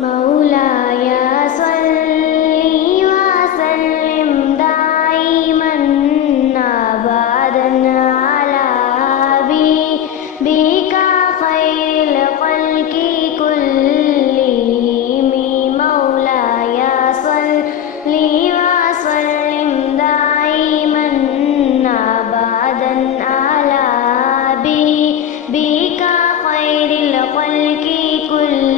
مولاي صل وسلم دائما أبدا على حبيبك خير الخلق كلهم مولاي صل وسلم دائما أبدا على حبيبك خير الخلق كلهم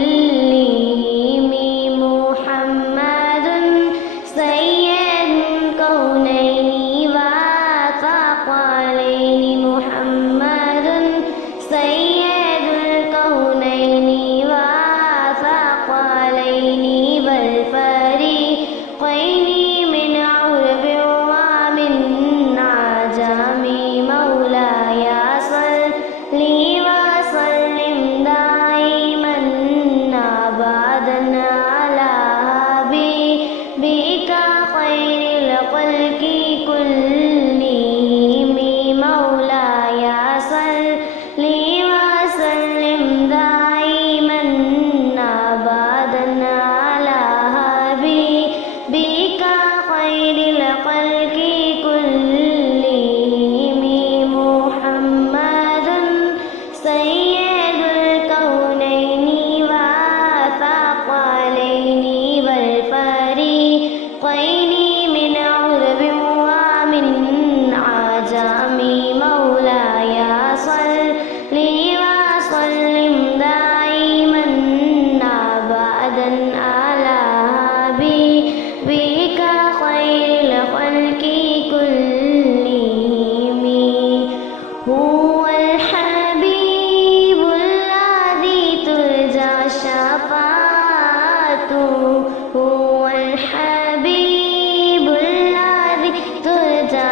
هو الحبيب الذي ترجى شفاعته هو الحبيب الذي ترجى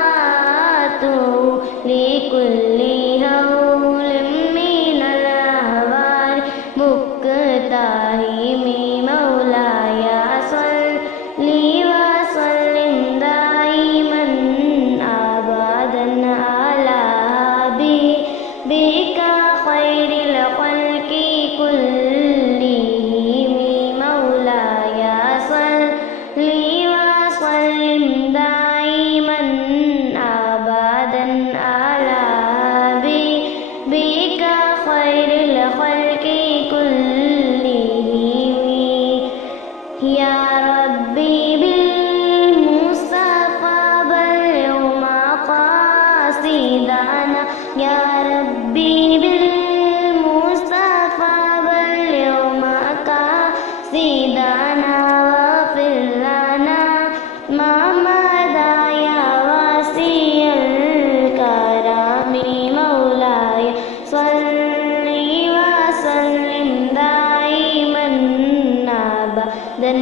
شفاعته لكل هول من الأهوال مقتحم مولاي صل وسلم دائما أبدا على حبيبك خير الخلق كلهم مولاي صل وسلم دائما أبدا على حبيبك خير الخلق كلهم يا ربي بالمصطفى بلغ مقاصدنا يا ربي بالمصطفى بلغ مقاصدنا واغفر لنا ما مضى يا واسع الكرم مولاي صل وسلم دائما أبدا